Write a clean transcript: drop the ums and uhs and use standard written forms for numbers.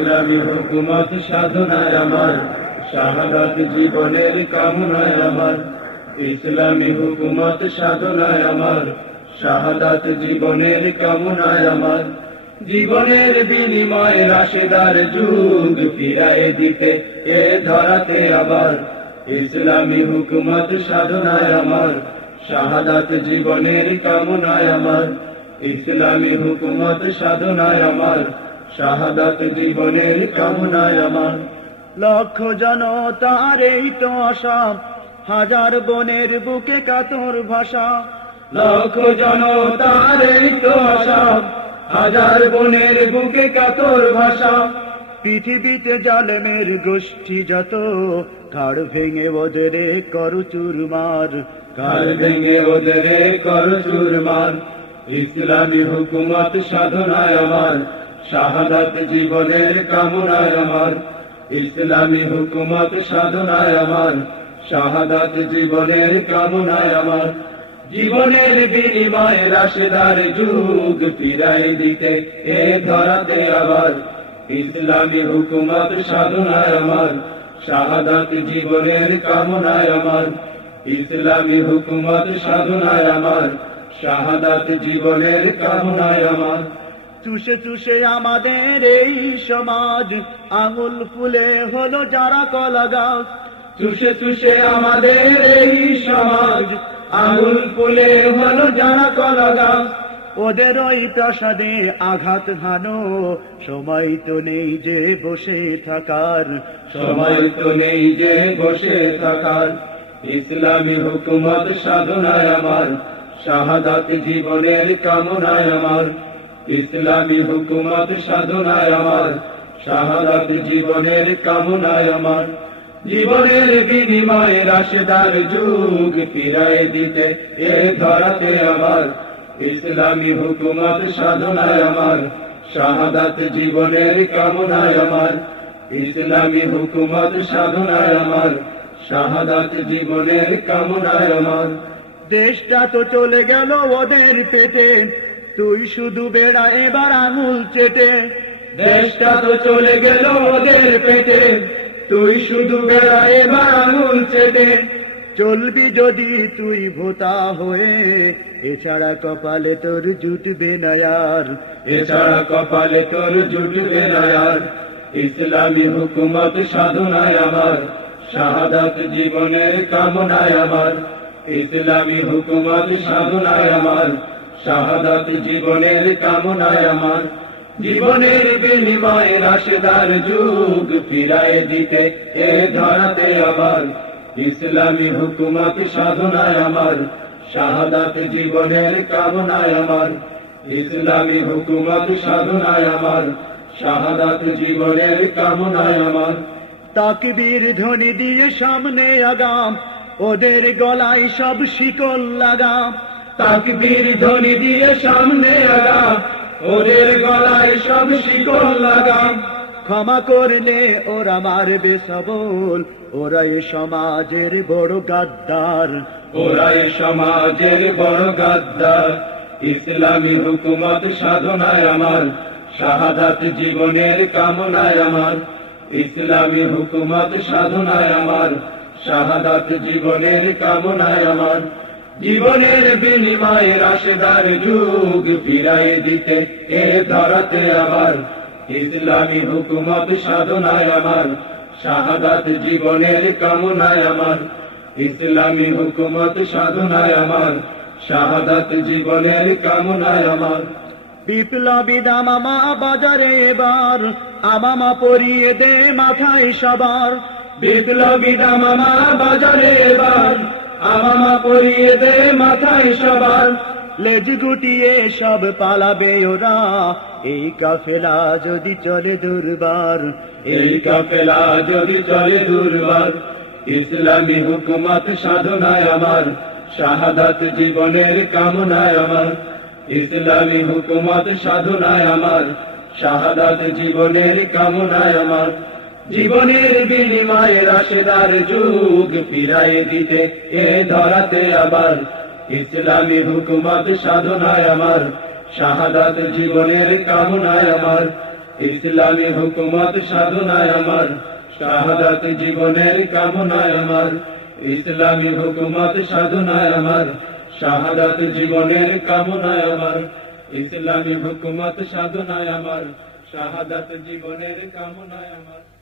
ইসলামী হুকুমত সাধনায় আমার, শাহাদাত জীবনের কামনায় আমার। ইসলামী হুকুমত সাধনায় আমার, শাহাদাত জীবনের কামনায় আমার। জীবনের বিনিময়ে রাশেদার যুগ ফিরায়ে দিতে এ ধরাতে আবার। ইসলামী হুকুমত সাধনায় আমার, শাহাদাত জীবনের কামনায় আমার। ইসলামী হুকুমত সাধনায় আমার, শাহাদাত জীবনের কামনায় আমার। লক্ষ জনতার এই তো আশা, হাজার বনের বুকে কাতর ভাষা। লক্ষ জনতার এই তো আশা, হাজার বনের বুকে কাতর ভাষা। পৃথিবীতে জালেমের গোষ্ঠী যত, ঘাড় ভেঙে ওদেরে করু চুরমার। ঘাড় ভেঙে ওদেরে করু চুরমার। ইসলামী হুকুমত সাধনায় আমার, শাহাদাত জীবনের কামনায় আমার। ইসলামী হুকুমত সাধনায় আমার, শাহাদাত জীবনের কামনায় আমার। জীবনের বিনিময়ে রাশেদার যুগ ফিরাই দিতে এ ধরাতে আবার। ইসলামী হুকুমত সাধনায় আমার, শাহাদাত জীবনের কামনায় আমার। ইসলামী হুকুমত সাধনায় আমার, শাহাদাত জীবনের কামনায় আমার। চুষে চুষে আমাদের এই সমাজ, আঙুল ফুলে হলো যারা কলা গাছ। চুষে চুষে আমাদের এই সমাজ, আঙুল ফুলে হলো যারা কলা গাছ। ওদের ওই প্রাসাদে আঘাত হানো, সময় তো নেই যে বসে থাকার। সময় তো নেই যে বসে থাকার। ইসলামী হুকুমত সাধনায় আমার, শাহাদাত জীবনের কামনায় আমার। ইসলামী হুকুমত সাধনায় আমার, শাহাদাত জীবনের কামনায় আমার। জীবনের বিনিময়ে রাশেদার যুগ ফিরাই দিতে এ ধরাতে আমার। ইসলামী হুকুমত সাধনায় আমার, শাহাদাত জীবনের কামনায় আমার। ইসলামী হুকুমত সাধনায় আমার, শাহাদাত জীবনের কামনায় আমার। দেশটা তো চলে গেল ওদের পেটে, তুই শুধু বেড়া এবার আঙুল চেটে। দেশটা তো চলে গেল ওদের পেটে, তুই শুধু বেড়া এবার আঙুল চেটে। চলবি যদি তুই ভোতা হয়ে, এছাড়া কপালে তোর জুটবে না আর। এছাড়া কপালে তোর জুটবে না আর। ইসলামী হুকুমত সাধনায় আমার, শাহাদাত জীবনের কামনায় আমার। ইসলামী হুকুমত সাধনায় আমার, শাহাদাত জীবনের কামনায় আমার। জীবনের বিনিময়ে রাশেদার যুগ ফিরায় দিতে এ ধরাতে আবার। ইসলামী হুকুমত সাধনায় আমার, শাহাদাত জীবনের কামনায় আমার। ইসলামী হুকুমত সাধনায় আমার, শাহাদাত জীবনের কামনায় আমার। তাকবীর ধ্বনি দিয়ে সামনে আগাম, ওদের গলায় সব শিকল লাগাম। তাকবীর ধ্বনি দিয়ে সামনে আগাম, ওদের গলায় সব শিকল লাগাম। ক্ষমা করলে ওরা মারবে সবল, ওরা এ সমাজের বড় গাদ্দার। ওরা এ সমাজের বড় গাদ্দার। ইসলামী হুকুমত সাধনায় আমার, শাহাদাত জীবনের কামনায় আমার। ইসলামী হুকুমত সাধনায় আমার, শাহাদাত জীবনের কামনায় আমার। জীবনের বিনিময়ে রাশেদার যুগ ফিরাই দিতে এ ধরাতে আবার। ইসলামী হুকুমত সাধনায় আমার, শাহাদাত জীবনের কামনায় আমার। ইসলামী হুকুমত সাধনায় আমার, শাহাদাত জীবনের কামনায় আমার। বিপ্লবী দামামা বাজারে এবার, আমামা পরিয়ে দে মাথায় সবার। বিপ্লবী দামামা বাজারে এবার, আমামা পরিয়ে দে মাথায় সবার। লেজ গুটিয়ে সব পালাবে ওরা, এই কাফেলা যদি চলে দুর্বার। এই কাফেলা যদি চলে দুর্বার। ইসলামী হুকুমত সাধনায় আমার, শাহাদাত জীবনের কামনায় আমার। ইসলামী হুকুমত সাধনায় আমার, শাহাদাত জীবনের কামনায় আমার। জীবনের বিনিময়ে রাশেদার যুগ ফিরাই দিতে এ ধরাতে আবার। ইসলামী হুকুমত সাধনায় আমার, শাহাদাত জীবনের কামনায় আমার। ইসলামী হুকুমত সাধনায় আমার, শাহাদাত জীবনের কামনায় আমার। ইসলামী হুকুমত সাধনায় আমার, শাহাদাত জীবনের কামনায় আমার। ইসলামী হুকুমত সাধনায় আমার, শাহাদাত জীবনের কামনায় আমার।